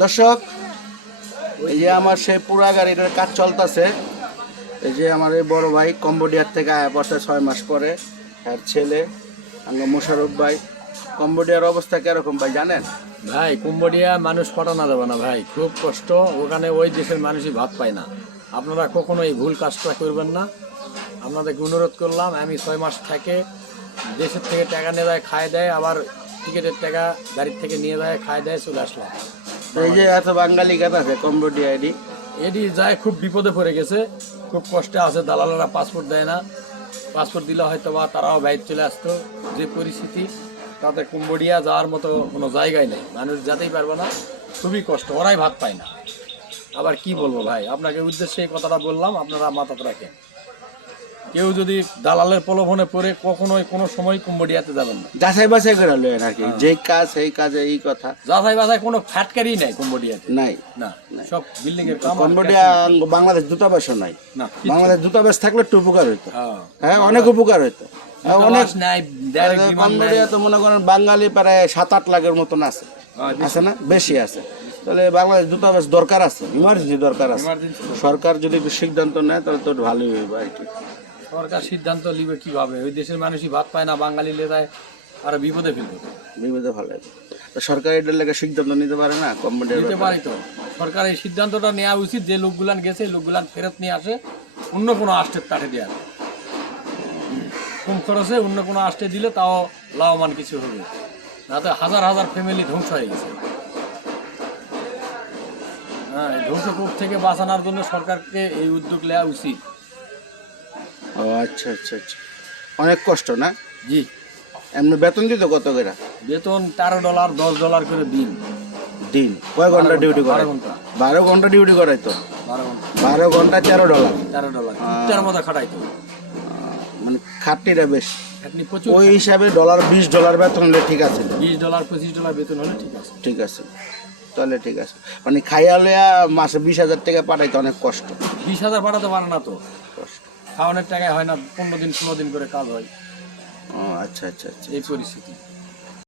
দর্শক, এই যে আমার সেই পুরা গাড়িটার কাজ চলতেছে। এই যে আমার এই বড় ভাই কম্বোডিয়ার থেকে আয়া পড়ছে ছয় মাস পরে আর ছেলে আমার মোশারফ ভাই। কম্বোডিয়ার অবস্থা কীরকম ভাই, জানেন? ভাই, কুম্বোডিয়া মানুষ পাঠানো যাবে না ভাই। খুব কষ্ট, ওখানে ওই দেশের মানুষই ভাত পায় না। আপনারা কখনো এই ভুল কাজটা করবেন না। আপনাদেরকে অনুরোধ করলাম, আমি ছয় মাস থেকে দেশের থেকে টাকা নিয়ে খায় দেয়, আবার টিকিটের টাকা গাড়ির থেকে নিয়ে যায়, খায় দেয়, চলে আসলাম। এই যে এত বাঙালি আছে, কম্বোডিয়া এডি এটি যায় খুব বিপদে পড়ে গেছে, খুব কষ্টে আছে, দালালেরা পাসপোর্ট দেয় না। পাসপোর্ট দিলে হয়তো বা তারাও বাইরে চলে আসতো। যে পরিস্থিতি, তাতে কুম্বোডিয়া যাওয়ার মতো কোনো জায়গায় নেই। মানুষ যেতেই পারবে না, খুবই কষ্ট, ওরাই ভাত পায় না। আবার কি বলব ভাই, আপনাকে উদ্দেশ্যে এই কথাটা বললাম, আপনারা মাথাতে রাখেন। কেউ যদি দালালের প্রলোভনে পড়ে কখনোই কোনো সময় কুম্বোডিয়াতে যাবেন না। যাচাই বাছাই করে লয় নাকি যে কাজ সেই কাজে এই কথা। যাচাই বাছাই কোনো ফ্যাটকারি নাই কুম্বোডিয়াতে। নাই। না সব বিল্ডিং এর কাম কম্বোডিয়া বাংলাদেশ দূতাবাসও নাই। না বাংলাদেশ দূতাবাস থাকলে একটু উপকার হইতো। হ্যাঁ হ্যাঁ অনেক উপকার হইতো। হ্যাঁ, অনেক নাই কম্বোডিয়া তো মনে করেন বাঙালি প্রায় সাত আট লাখের মতন আছে। হ্যাঁ, আছে না? বেশি আছে। তাহলে বাংলাদেশ দূতাবাস দরকার আছে? ইমার্জেন্সি দরকার আছে। সরকার যদি সিদ্ধান্ত নেয় তাহলে তো ভালোই হইবে আর কি। সরকার সিদ্ধান্ত নিবে কীভাবে? ওই দেশের মানুষই ভাত পায় না বাঙালি লেদায় আর বিপদে ফেলবে। বিপদে হবে তো সরকার এটার লেগে সিদ্ধান্ত নিতে পারে না? কম্বোডিয়ার নিতে। পারি তো। সরকার এই সিদ্ধান্তটা নেওয়া উচিত যে লোকগুলান গেছে লোকগুলান ফেরত নিয়ে আসে অন্য কোনো আষ্টের কাঠে দেওয়া কম খরচে অন্য কোনো আষ্টে দিলে তাও লাভবান কিছু হবে। তাতে হাজার হাজার ফ্যামিলি ধ্বংস হয়ে গেছে। হ্যাঁ ধ্বংসকূপ থেকে বাঁচানোর জন্য সরকারকে এই উদ্যোগ নেওয়া উচিত। ও আচ্ছা আচ্ছা আচ্ছা। অনেক কষ্ট না? জি। এমনি বেতন দিত কত করে? বেতন তেরো ডলার দশ ডলার করে দিন। দিন? কয় ঘণ্টা ডিউটি করে বারো ঘণ্টা। ডিউটি করাই তো? বারো ঘণ্টা। তেরো ডলার। তেরো ডলার। তেরো মতো খাটাইতো মানে খাটনিটা বেশ। ওই হিসাবে ডলার বিশ ডলার বেতন হলে ঠিক আছে। বিশ ডলার পঁচিশ ডলার বেতন হলে ঠিক আছে। ঠিক আছে। তাহলে ঠিক আছে। মানে খাইয়া লইয়া মাসে বিশ হাজার টাকা পাঠাইতে অনেক কষ্ট। বিশ হাজার পাঠাতে পারে না তো। কষ্ট। খাওয়ানোর টাকায় হয় না পনেরো দিন ষোলো দিন করে কাজ হয়। ও আচ্ছা আচ্ছা আচ্ছা এই পরিস্থিতি।